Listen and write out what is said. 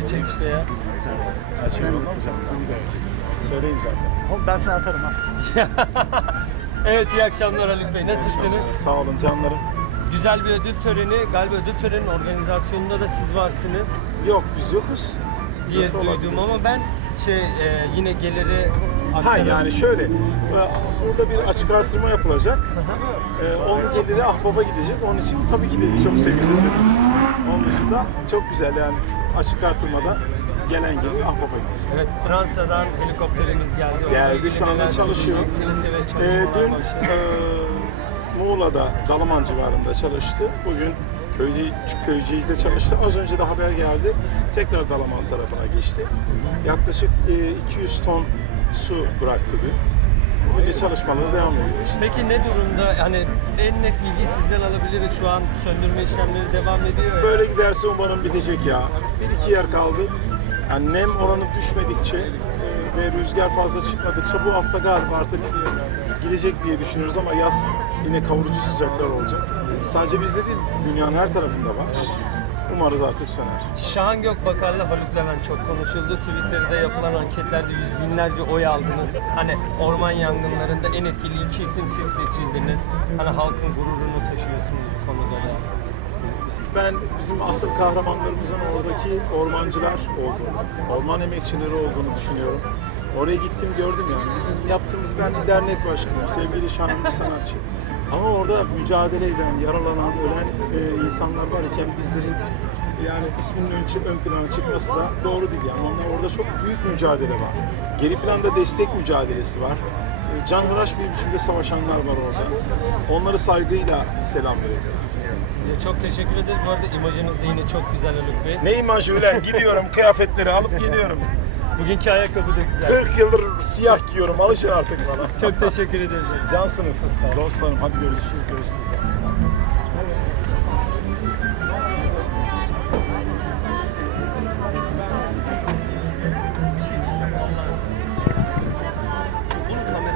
edecek işte ya. Her şey mı sen? Söyleyin zaten. Oğlum ben sana atarım ha. Evet iyi akşamlar Haluk Bey. Nasılsınız? Sağ olun canlarım. Güzel bir ödül töreni. Galiba ödül töreninin organizasyonunda da siz varsınız Yok biz yokuz. diye Nasıl olabilir? duydum ama ben şey e, yine geliri Ha yani şöyle, e, burada bir açık artırma yapılacak. Aha. E, Onun geliri Ahbap'a gidecek. Onun için tabii ki de çok seviniriz dedim. Onun dışında çok güzel yani açık artırmada gelen gelir Ahbap'a gidecek. Evet Fransa'dan helikopterimiz geldi. Geldi, şu anda çalışıyor. E, çalışmalar dün e, Muğla'da, Dalaman civarında çalıştı. Bugün Köyce, Köyceğiz'de çalıştı. Az önce de haber geldi. Tekrar Dalaman tarafına geçti. Yaklaşık e, 200 ton su bıraktı dün. Bugün de çalışmaları devam ediyor işte. Peki ne durumda? Hani en net bilgiyi sizden alabiliriz. Şu an söndürme işlemleri devam ediyor. ya. Böyle giderse umarım bitecek ya. Bir iki yer kaldı. Yani nem oranı düşmedikçe e, ve rüzgar fazla çıkmadıkça bu hafta galiba artık gidecek diye düşünüyoruz ama yaz yine kavurucu sıcaklar olacak. Sadece bizde değil, dünyanın her tarafında var. Umarız artık söner. Şahan Gökbakar'la Haluk Levent çok konuşuldu. Twitter'da yapılan anketlerde yüz binlerce oy aldınız. Hani orman yangınlarında en etkili iki isim siz seçildiniz. Hani halkın gururunu taşıyorsunuz bu konuda da. Ben bizim asıl kahramanlarımızın oradaki ormancılar olduğunu, orman emekçileri olduğunu düşünüyorum. Oraya gittim gördüm yani. Bizim yaptığımız ben bir dernek başkanıyım, sevgili şahin bir sanatçı. Ama orada mücadele eden, yaralanan, ölen e, insanlar var iken bizlerin yani isminin ön, ön plana çıkması da doğru değil yani. Onlar orada çok büyük mücadele var. Geri planda destek mücadelesi var. E, canhıraş bir biçimde savaşanlar var orada. Onları saygıyla selamlıyorum. Size çok teşekkür ederiz. Bu arada imajınız da yine çok güzel Haluk Bey. Ne imajı ulan gidiyorum kıyafetleri alıp geliyorum. Bugünkü ayakkabı da güzel. 40 yıldır siyah giyiyorum alışın artık bana. Çok teşekkür ederiz. Cansınız. Dostlarım hadi görüşürüz görüşürüz.